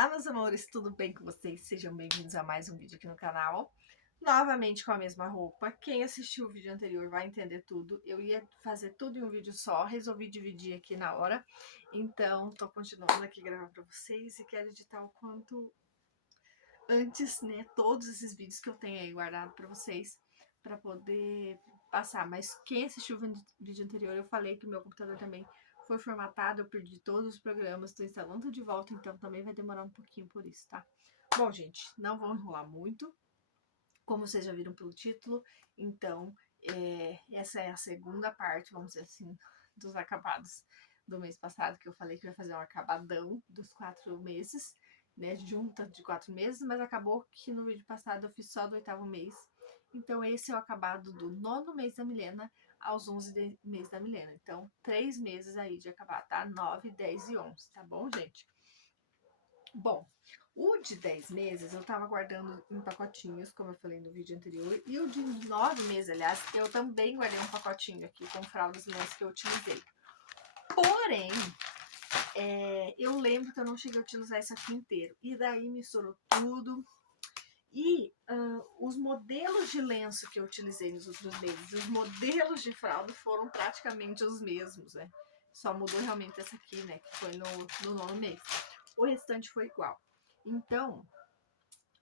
Olá, meus amores, tudo bem com vocês? Sejam bem-vindos a mais um vídeo aqui no canal. Novamente com a mesma roupa. Quem assistiu o vídeo anterior vai entender tudo. Eu ia fazer tudo em um vídeo só, resolvi dividir aqui na hora. Então, tô continuando aqui gravando pra vocês e quero editar o quanto antes, né? Todos esses vídeos que eu tenho aí guardado pra vocês, pra poder passar. Mas quem assistiu o vídeo anterior, eu falei que o meu computador também foi formatado, eu perdi todos os programas, estou instalando de volta, então também vai demorar um pouquinho por isso, tá? Bom, gente, não vou enrolar muito, como vocês já viram pelo título, então essa é a segunda parte, vamos dizer assim, dos acabados do mês passado, que eu falei que eu ia fazer um acabadão dos 4 meses, né, junta de 4 meses, mas acabou que no vídeo passado eu fiz só do 8º mês, então esse é o acabado do 9º mês da Milena aos 11 meses da Milena. Então, 3 meses aí de acabar, tá? 9, 10 e 11, tá bom, gente? Bom, o de 10 meses eu tava guardando em pacotinhos, como eu falei no vídeo anterior, e o de 9 meses, aliás, eu também guardei um pacotinho aqui com fraldas e lenços que eu utilizei. Porém, eu lembro que eu não cheguei a utilizar isso aqui inteiro, e daí misturou tudo. E os modelos de lenço que eu utilizei nos outros meses, os modelos de fralda foram praticamente os mesmos, né? Só mudou realmente essa aqui, né? Que foi no 9º mês. O restante foi igual. Então,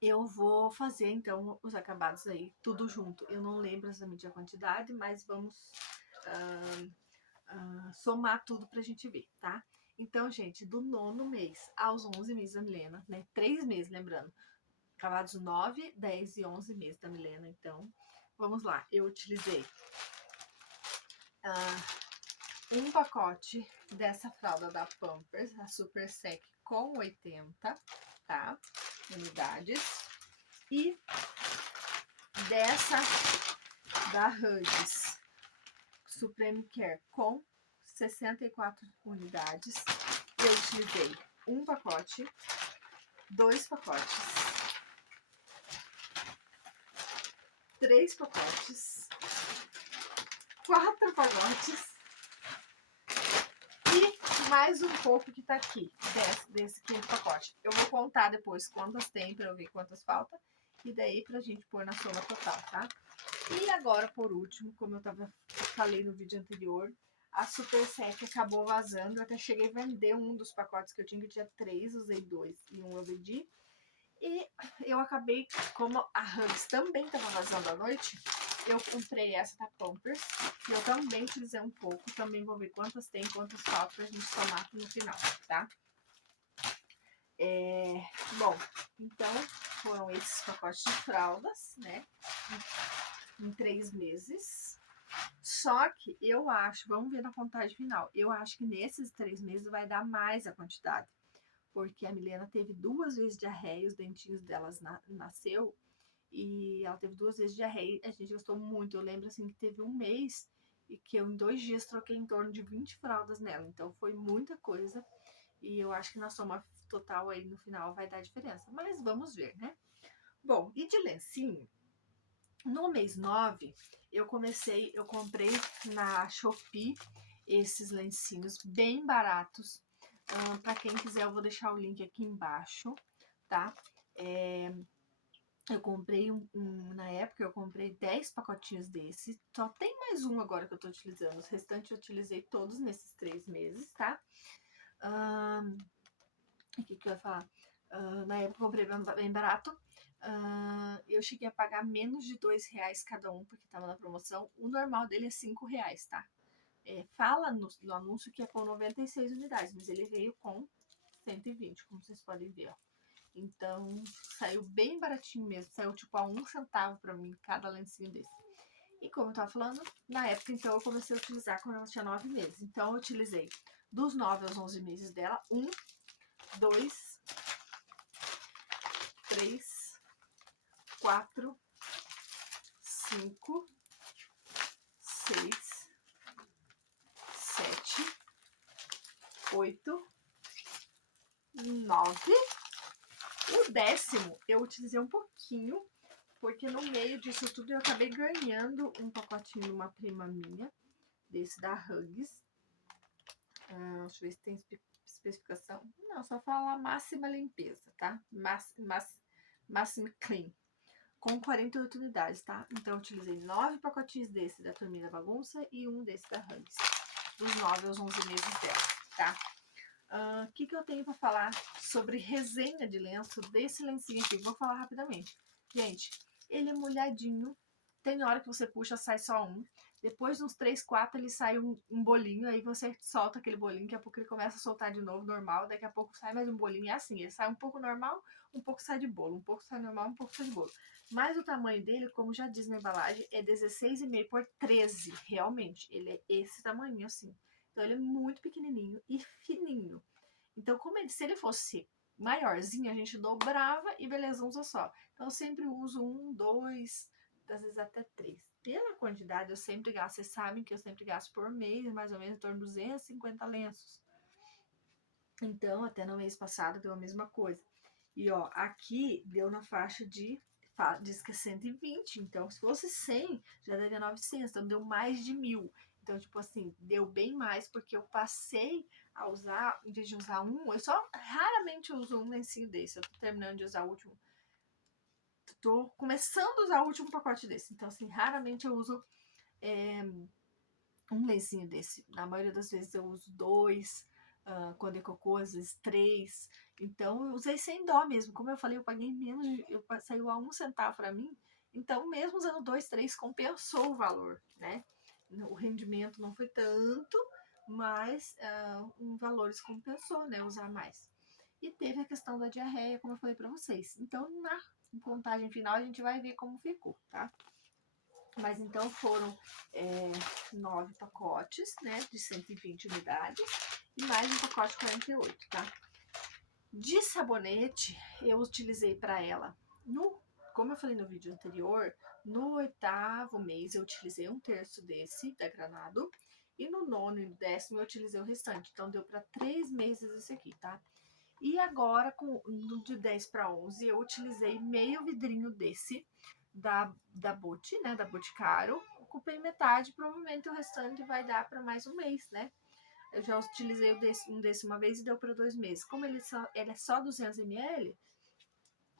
eu vou fazer, então, os acabados aí, tudo junto. Eu não lembro exatamente a quantidade, mas vamos somar tudo pra gente ver, tá? Então, gente, do 9º mês aos 11 meses da Milena, né? 3 meses, lembrando. Acabados 9, 10 e 11 meses da Milena. Então, vamos lá. Eu utilizei um pacote dessa fralda da Pampers, a Super Sec com 80, tá? Unidades. E dessa da Huggies Supreme Care com 64 unidades. Eu utilizei um pacote, 2 pacotes, 3 pacotes, 4 pacotes e mais um pouco que tá aqui, desse quinto pacote. Eu vou contar depois quantas tem pra eu ver quantas faltam e daí pra gente pôr na soma total, tá? E agora, por último, como eu falei no vídeo anterior, a Super Sec acabou vazando. Eu até cheguei a vender um dos pacotes que eu tinha, que tinha 3, usei 2 e um eu vendi. E eu acabei, como a Huggies também estava vazando à noite, eu comprei essa da Pampers. E eu também utilizei um pouco. Também vou ver quantas tem, quantas faltam pra gente somar no final, tá? Bom, então foram esses pacotes de fraldas, né? Em 3 meses. Só que eu acho, vamos ver na contagem final, eu acho que nesses 3 meses vai dar mais a quantidade. Porque a Milena teve 2 vezes diarreia, os dentinhos delas nasceu, e ela teve 2 vezes diarreia, a gente gostou muito. Eu lembro assim que teve um mês e que eu em 2 dias troquei em torno de 20 fraldas nela, então foi muita coisa. E eu acho que na soma total aí no final vai dar diferença, mas vamos ver, né? Bom, e de lencinho, no mês 9, eu comprei na Shopee esses lencinhos bem baratos. Para quem quiser, eu vou deixar o link aqui embaixo, tá? Eu comprei na época, eu comprei 10 pacotinhos desse. Só tem mais um agora que eu tô utilizando. Os restantes eu utilizei todos nesses 3 meses, tá? O que eu ia falar? Na época eu comprei bem barato. Eu cheguei a pagar menos de R$2 cada um, porque tava na promoção. O normal dele é R$5, tá? Fala no anúncio que é com 96 unidades, mas ele veio com 120, como vocês podem ver, ó. Então, saiu bem baratinho mesmo. Saiu tipo a 1 centavo pra mim, cada lencinho desse. E como eu tava falando, na época, então, eu comecei a utilizar quando ela tinha 9 meses. Então, eu utilizei dos 9 aos 11 meses dela, 1, 2, 3, 4, 5, 6, 7, 8, 9. O 10º eu utilizei um pouquinho, porque no meio disso tudo eu acabei ganhando um pacotinho de uma prima minha, desse da Huggies. Deixa eu ver se tem especificação? Não, só fala máxima limpeza, tá? Máxima clean. Com 48 unidades, tá? Então, eu utilizei 9 pacotinhos desse da Turminha da Bagunça e um desse da Hugs. Dos 9 aos 11 meses dela, tá? O que eu tenho para falar sobre resenha de lenço desse lencinho aqui? Vou falar rapidamente. Gente, ele é molhadinho. Tem hora que você puxa, sai só um. Depois, uns 3, 4, ele sai um bolinho. Aí você solta aquele bolinho. Daqui a pouco ele começa a soltar de novo, normal. Daqui a pouco sai mais um bolinho. É assim, ele sai um pouco normal, um pouco sai de bolo. Um pouco sai normal, um pouco sai de bolo. Mas o tamanho dele, como já diz na embalagem, é 16,5 por 13. Realmente, ele é esse tamanho assim. Então, ele é muito pequenininho e fininho. Então, se ele fosse maiorzinho, a gente dobrava e beleza, usa só. Então, eu sempre uso 1, 2, às vezes até 3. Pela quantidade, eu sempre gasto. Vocês sabem que eu sempre gasto por mês, mais ou menos em torno de 250 lenços. Então, até no mês passado deu a mesma coisa. E, ó, aqui deu na faixa diz que é 120, então se fosse 100, já daria 900, então deu mais de 1.000. Então, tipo assim, deu bem mais, porque eu passei a usar, em vez de usar um, eu só raramente uso um lencinho desse, eu tô terminando de usar o último, tô começando a usar o último pacote desse, então assim, raramente eu uso um lencinho desse, na maioria das vezes eu uso 2, quando é cocô, às vezes 3. Então eu usei sem dó mesmo. Como eu falei, eu paguei menos, saiu a 1 centavo para mim. Então, mesmo usando 2, 3, compensou o valor, né? O rendimento não foi tanto, mas em valores compensou, né? Usar mais. E teve a questão da diarreia, como eu falei para vocês. Então, na contagem final, a gente vai ver como ficou, tá? Mas então foram 9 pacotes, né, de 120 unidades e mais um pacote de 48, tá? De sabonete, eu utilizei para ela, como eu falei no vídeo anterior, no 8º mês eu utilizei 1/3 desse, da Granado, e no 9º e no 10º eu utilizei o restante, então deu para 3 meses esse aqui, tá? E agora, de 10 para 11, eu utilizei meio vidrinho desse, da Botti, né, da Boticário. Ocupei metade, provavelmente o restante vai dar para mais um mês, né? Eu já utilizei um desse uma vez e deu para 2 meses. Como ele é só 200 ml,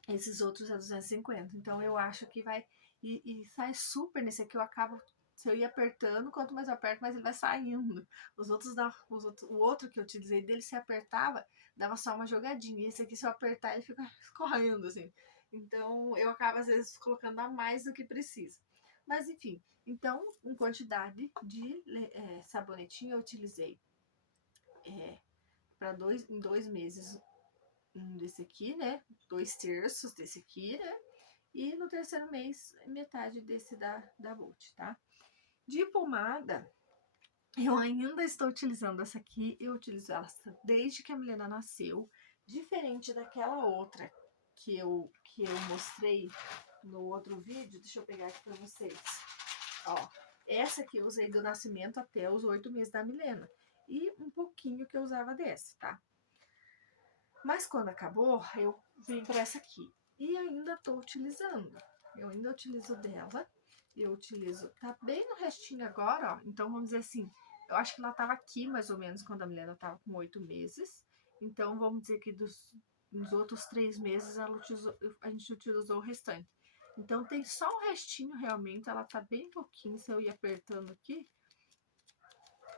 esses outros é 250. Então eu acho que vai. E sai super nesse aqui. Eu acabo. Se eu ir apertando, quanto mais eu aperto, mais ele vai saindo. O outro que eu utilizei dele, se apertava, dava só uma jogadinha. Esse aqui, se eu apertar, ele fica escorrendo, assim. Então eu acabo, às vezes, colocando a mais do que precisa. Mas enfim, então, em quantidade de sabonetinho, eu utilizei em 2 meses um desse aqui, né? 2/3 desse aqui, né? E no 3º mês, metade desse da Bolt, tá? De pomada, eu ainda estou utilizando essa aqui. Eu utilizo ela desde que a Milena nasceu. Diferente daquela outra que eu mostrei no outro vídeo. Deixa eu pegar aqui pra vocês. Ó, essa aqui eu usei do nascimento até os 8 meses da Milena. E um pouquinho que eu usava dessa, tá? Mas quando acabou, eu vim para essa aqui. E ainda estou utilizando. Eu ainda utilizo dela. Eu utilizo. Tá bem no restinho agora, ó. Então, vamos dizer assim. Eu acho que ela tava aqui, mais ou menos, quando a Milena tava com 8 meses. Então, vamos dizer que nos outros 3 meses a gente utilizou o restante. Então, tem só um restinho, realmente. Ela tá bem pouquinho. Se eu ir apertando aqui.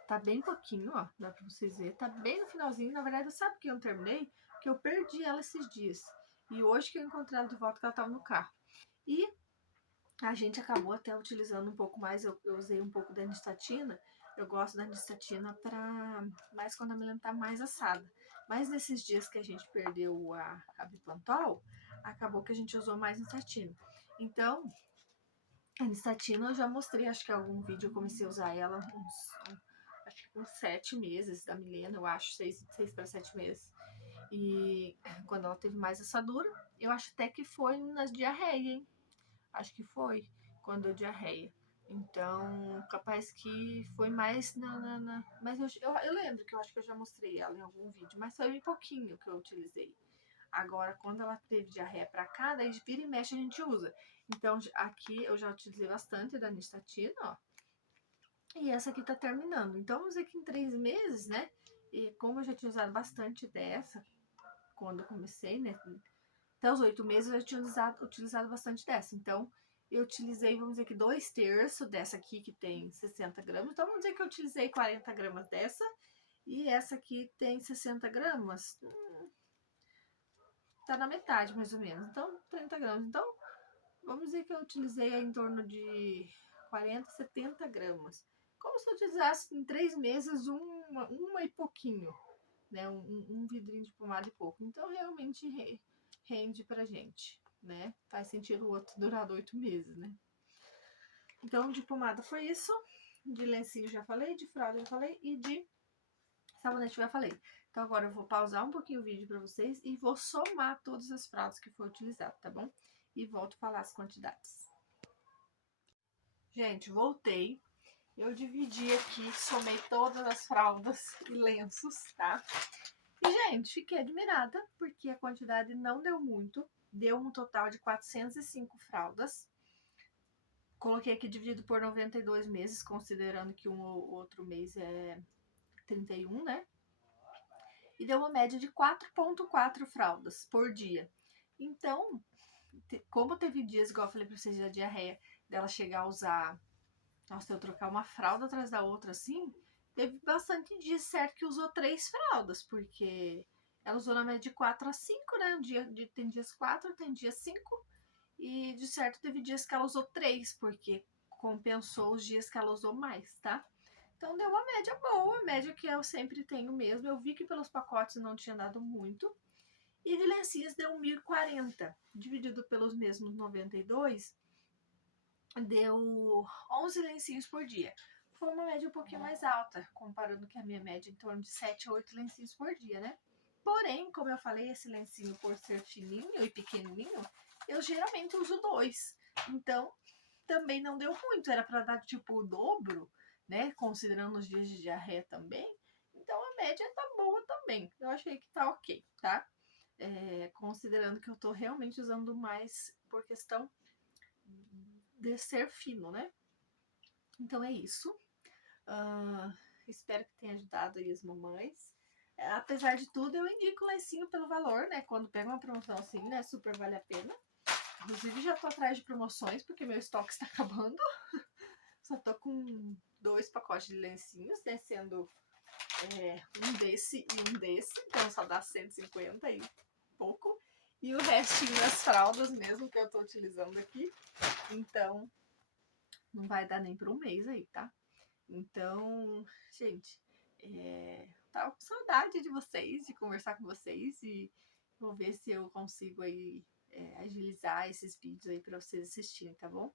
Tá bem pouquinho, ó. Dá pra vocês verem. Tá bem no finalzinho. Na verdade, sabe que eu não terminei? Que eu perdi ela esses dias. E hoje que eu encontrei ela de volta, que ela tava no carro. E a gente acabou até utilizando um pouco mais. Eu usei um pouco da anistatina. Eu gosto da anistatina para mais quando a Milena tá mais assada. Mas nesses dias que a gente perdeu a Bipantol, acabou que a gente usou mais anistatina. Então, a anistatina eu já mostrei, acho que em algum vídeo eu comecei a usar ela acho que com 7 meses da Milena, eu acho, 6 para 7 meses. E quando ela teve mais assadura, eu acho até que foi nas diarreia, hein? Acho que foi quando deu diarreia. Então, capaz que foi mais mas eu lembro que eu acho que eu já mostrei ela em algum vídeo, mas foi um pouquinho que eu utilizei. Agora, quando ela teve diarreia pra cá, daí vira e mexe a gente usa. Então, aqui eu já utilizei bastante da anistatina, ó. E essa aqui tá terminando. Então, vamos dizer que em 3 meses, né? E como eu já tinha usado bastante dessa, quando eu comecei, né? Até os 8 meses eu já tinha utilizado bastante dessa. Então, eu utilizei, vamos dizer que 2/3 dessa aqui, que tem 60 gramas. Então, vamos dizer que eu utilizei 40 gramas dessa. E essa aqui tem 60 gramas. Tá na metade, mais ou menos. Então, 30 gramas. Então, vamos dizer que eu utilizei em torno de 40, 70 gramas. Como se eu utilizasse em 3 meses uma e pouquinho, né? Um vidrinho de pomada e pouco. Então, realmente rende pra gente, né? Faz sentido o outro durar 8 meses, né? Então, de pomada foi isso. De lencinho já falei, de fralda já falei e de sabonete já falei. Então, agora eu vou pausar um pouquinho o vídeo pra vocês e vou somar todas as fraldas que foi utilizado, tá bom? E volto a falar as quantidades. Gente, voltei. Eu dividi aqui, somei todas as fraldas e lenços, tá? E, gente, fiquei admirada, porque a quantidade não deu muito. Deu um total de 405 fraldas. Coloquei aqui dividido por 92 meses, considerando que um ou outro mês é 31, né? E deu uma média de 4,4 fraldas por dia. Então, como teve dias, igual eu falei pra vocês, da diarreia, dela chegar a usar... Nossa, eu trocar uma fralda atrás da outra assim, teve bastante dias certo que usou 3 fraldas, porque ela usou na média de 4 a 5, né? Tem dias 4, tem dias 5, e de certo teve dias que ela usou 3, porque compensou os dias que ela usou mais, tá? Então deu uma média boa, a média que eu sempre tenho mesmo. Eu vi que pelos pacotes não tinha dado muito. E de lencinhas deu 1.040, dividido pelos mesmos 92, deu 11 lencinhos por dia. Foi uma média um pouquinho mais alta, comparando com a minha média em torno de 7 a 8 lencinhos por dia, né? Porém, como eu falei, esse lencinho por ser fininho e pequenininho, eu geralmente uso 2. Então, também não deu muito, era para dar tipo o dobro, né? Considerando os dias de diarreia também. Então a média tá boa também. Eu achei que tá ok, tá? Considerando que eu tô realmente usando mais por questão de ser fino, né? Então é isso. Espero que tenha ajudado aí as mamães. Apesar de tudo, eu indico o lencinho pelo valor, né? Quando pega uma promoção assim, né? Super vale a pena. Inclusive, já tô atrás de promoções, porque meu estoque está acabando. Só tô com 2 pacotes de lencinhos, né? Sendo um desse e um desse. Então só dá 150 e pouco. E o restinho das fraldas mesmo que eu tô utilizando aqui. Então, não vai dar nem para um mês aí, tá? Então, gente, tava com saudade de vocês, de conversar com vocês e vou ver se eu consigo aí agilizar esses vídeos aí para vocês assistirem, tá bom?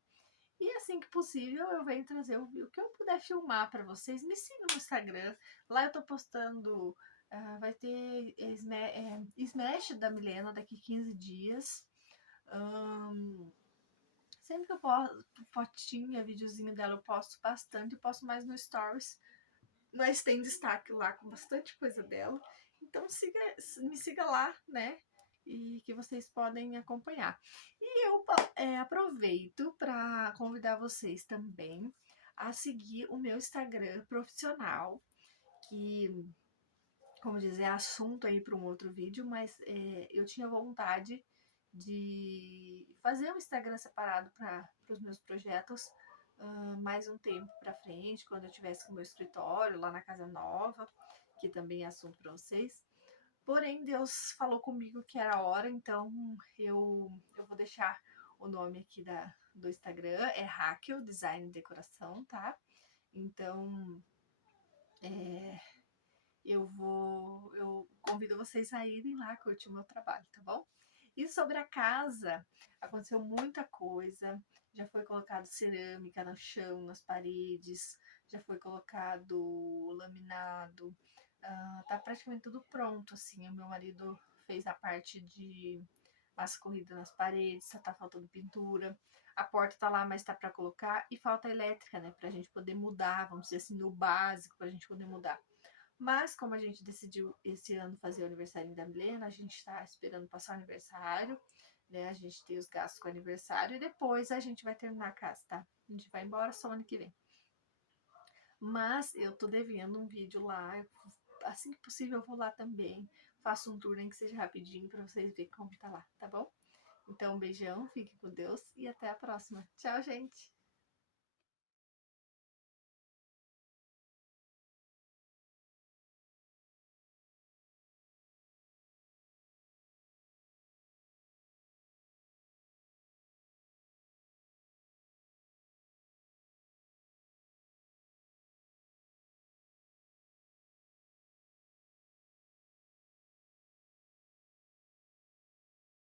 E assim que possível eu venho trazer o que eu puder filmar para vocês. Me sigam no Instagram, lá eu tô postando, vai ter Smash da Milena daqui 15 dias. Sempre que eu posto fotinha, videozinho dela, eu posto bastante, eu posto mais no Stories, mas tem destaque lá com bastante coisa dela. Então me siga lá, né? E que vocês podem acompanhar. E eu aproveito para convidar vocês também a seguir o meu Instagram profissional, que, como dizer, é assunto aí para um outro vídeo, mas eu tinha vontade de fazer um Instagram separado para os meus projetos mais um tempo para frente, quando eu tivesse com o meu escritório lá na casa nova, que também é assunto para vocês. Porém, Deus falou comigo que era a hora, então eu vou deixar o nome aqui do Instagram, é Raquel Design e Decoração, tá? Então, eu convido vocês a irem lá curtir o meu trabalho, tá bom? E sobre a casa, aconteceu muita coisa. Já foi colocado cerâmica no chão, nas paredes, já foi colocado laminado. Tá praticamente tudo pronto, assim. O meu marido fez a parte de massa corrida nas paredes, só tá faltando pintura. A porta tá lá, mas tá para colocar. E falta elétrica, né? Pra gente poder mudar, vamos dizer assim, no básico, pra gente poder mudar. Mas como a gente decidiu esse ano fazer o aniversário da Milena, a gente está esperando passar o aniversário, né? A gente tem os gastos com o aniversário e depois a gente vai terminar a casa, tá? A gente vai embora só ano que vem. Mas eu tô devendo um vídeo lá, assim que possível eu vou lá também. Faço um tour, nem que seja rapidinho, pra vocês verem como tá lá, tá bom? Então, um beijão, fique com Deus e até a próxima. Tchau, gente!